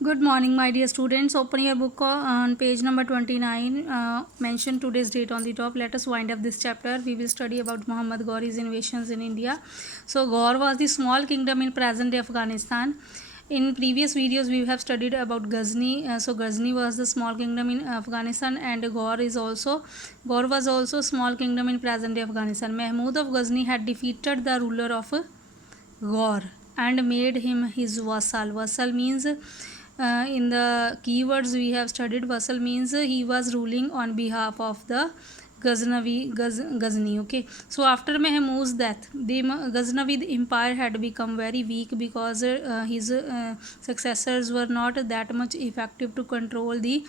Good morning, my dear students. Open your book on page number 29. Mention today's date on the top. Let us wind up this chapter. We will study about Muhammad Ghori's invasions in India. So, Ghor was the small kingdom in present-day Afghanistan. In previous videos, we have studied about Ghazni. So, Ghazni was the small kingdom in Afghanistan, and Ghor was also small kingdom in present-day Afghanistan. Mahmud of Ghazni had defeated the ruler of Ghor and made him his vassal. Vassal means in the keywords we have studied, vassal means he was ruling on behalf of the Ghazni. Okay, so after Mahmud's death, the Ghaznavid empire had become very weak because his successors were not that much effective to control the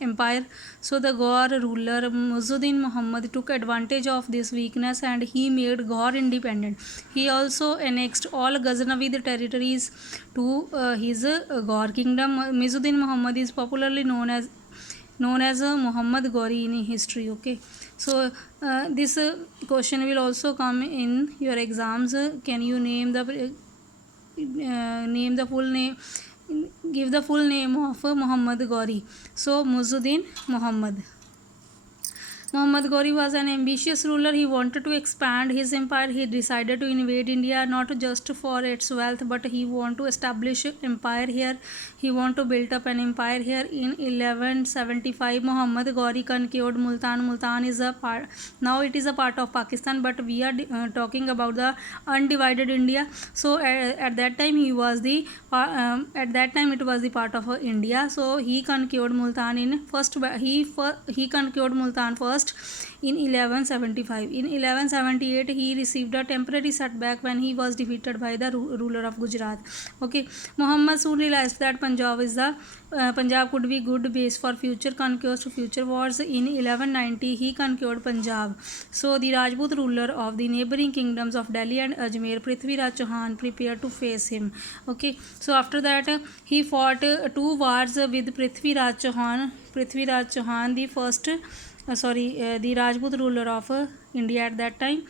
empire. So the Ghor ruler Muzuddin Muhammad took advantage of this weakness and he made Ghor independent. He also annexed all Ghaznavid territories to his Ghor kingdom. Muzuddin Muhammad is popularly known as Muhammad Ghori in history. Okay, so this question will also come in your exams. Can you name the full name? Give the full name of Muhammad Ghori. So Muzuddin Muhammad. Muhammad Ghori was an ambitious ruler. He wanted to expand his empire. He decided to invade India not just for its wealth, but he wanted to establish empire here. He wanted to build up an empire here. In 1175, Muhammad Ghori conquered Multan. Multan is a part, now it is a part of Pakistan, but we are talking about the undivided India. So at that time it was the part of India. So he conquered Multan he conquered Multan first in 1175. In 1178 he received a temporary setback when he was defeated by the ruler of Gujarat. Okay, Muhammad soon realized that Punjab could be good base for future conquest, future wars. In 1190 he conquered Punjab. So the Rajput ruler of the neighboring kingdoms of Delhi and Ajmer, Prithviraj Chauhan, prepared to face him. Okay, so after that he fought two wars with Prithviraj Chauhan, the first the Rajput ruler of India at that time.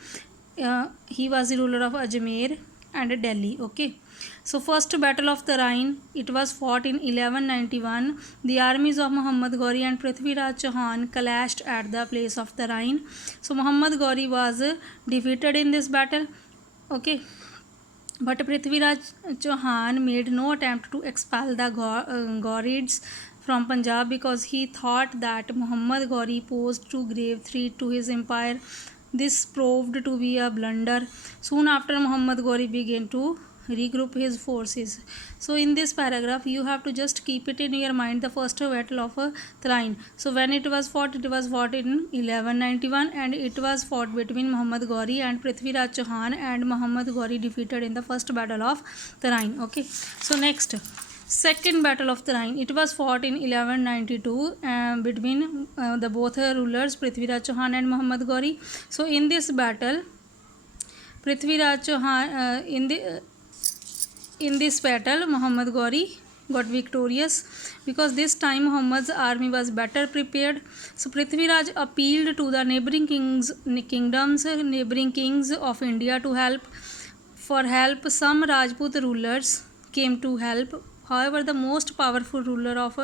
He was the ruler of Ajmer and Delhi. Okay, so first battle of the Rhine, it was fought in 1191. The armies of Muhammad Ghori and Prithviraj Chauhan clashed at the place of the Rhine. So Muhammad Ghori was defeated in this battle. Okay, but Prithviraj Chauhan made no attempt to expel the Ghorids from Punjab because he thought that Muhammad Ghori posed too grave threat to his empire. This proved to be a blunder. Soon after, Muhammad Ghori began to regroup his forces. So in this paragraph you have to just keep it in your mind, the first battle of Thrain. So when it was fought in 1191 and it was fought between Muhammad Ghori and Prithviraj Chauhan, and Muhammad Ghori defeated in the first battle of Thrain. Okay, so next, second battle of the Rhine, it was fought in 1192 between the both rulers Prithviraj Chauhan and Muhammad Ghori. So in this battle, Prithviraj Chauhan in this battle Muhammad Ghori got victorious because this time Muhammad's army was better prepared. So Prithviraj appealed to the neighboring kings of India to help. Some Rajput rulers came to help. However, the most powerful Rajput ruler of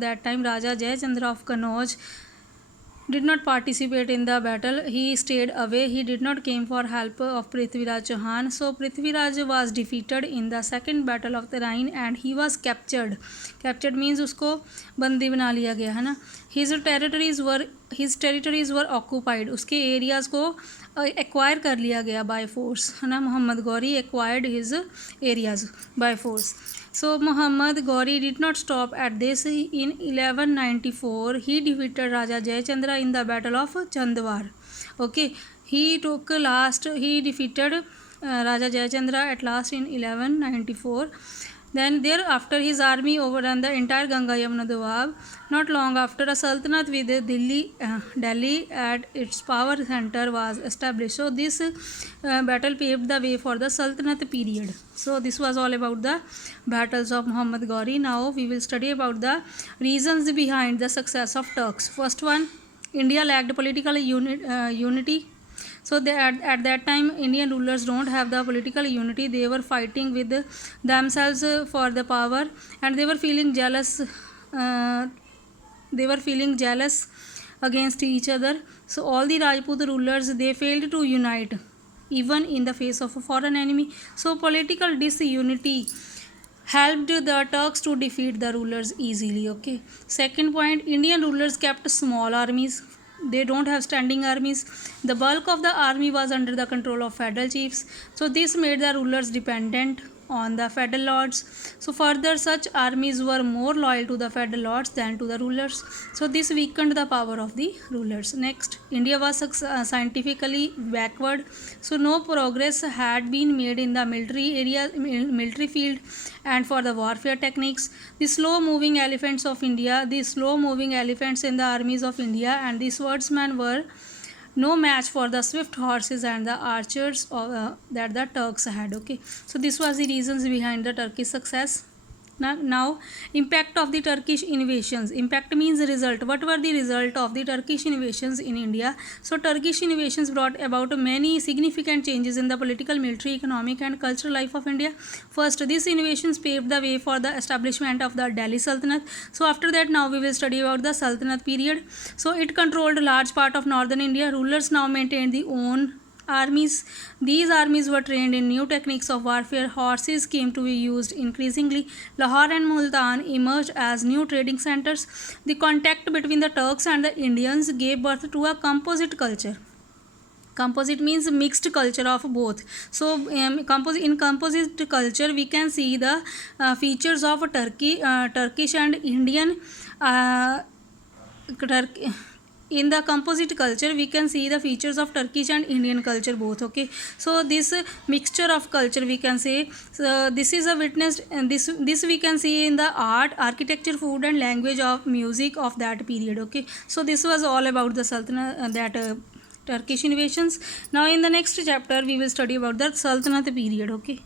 that time, Raja Jayachandra of Kannauj, did not participate in the battle. He stayed away. He did not came for help of Prithviraj Chauhan. So Prithviraj was defeated in the second battle of the Rhine and he was captured. Captured means उसको बंदी बना लिया गया है ना. His territories were occupied. उसके areas को acquire कर लिया गया by force है ना. Muhammad Ghori acquired his areas by force. So Muhammad Ghori did not stop at this. In 1194 he defeated Raja Jayachandra in the battle of Chandwar. Okay, he defeated Raja Jayachandra at last in 1194. Then thereafter his army overran the entire Ganga Yamuna Doab. Not long after, a sultanate with Delhi at its power center was established. So this battle paved the way for the Sultanate period. So this was all about the battles of Muhammad Ghori. Now we will study about the reasons behind the success of Turks. First one, India lacked political unity. So they, at that time Indian rulers don't have the political unity. They were fighting with themselves for the power, and they were feeling jealous. They were feeling jealous against each other. So all the Rajput rulers, they failed to unite even in the face of a foreign enemy. So political disunity helped the Turks to defeat the rulers easily. Okay. Second point, Indian rulers kept small armies. They don't have standing armies. The bulk of the army was under the control of feudal chiefs. So this made the rulers dependent on the feudal lords. So further, such armies were more loyal to the feudal lords than to the rulers. So this weakened the power of the rulers. Next, India was scientifically backward. So no progress had been made in the military field, and for the warfare techniques. The slow moving elephants in the armies of India, and the swordsmen were no match for the swift horses and the archers that the Turks had. Okay, so this was the reasons behind the Turkish success. Now, impact of the Turkish invasions. Impact means result. What were the result of the Turkish invasions in India? So Turkish invasions brought about many significant changes in the political, military, economic and cultural life of India. First, these invasions paved the way for the establishment of the Delhi Sultanate. So after that, now we will study about the Sultanate period. So it controlled a large part of northern India. Rulers now maintained their own armies. These armies were trained in new techniques of warfare. Horses came to be used increasingly. Lahore and Multan emerged as new trading centers. The contact between the Turks and the Indians gave birth to a composite culture. Composite means mixed culture of both. So in composite culture we can see the features of Turkish and Indian. In the composite culture we can see the features of Turkish and Indian culture both. Okay, so this mixture of culture we can say, so this is a witnessed, and this we can see in the art, architecture, food and language of music of that period. Okay, so this was all about the Sultanate, Turkish invasions. Now in the next chapter we will study about the Sultanate period. Okay.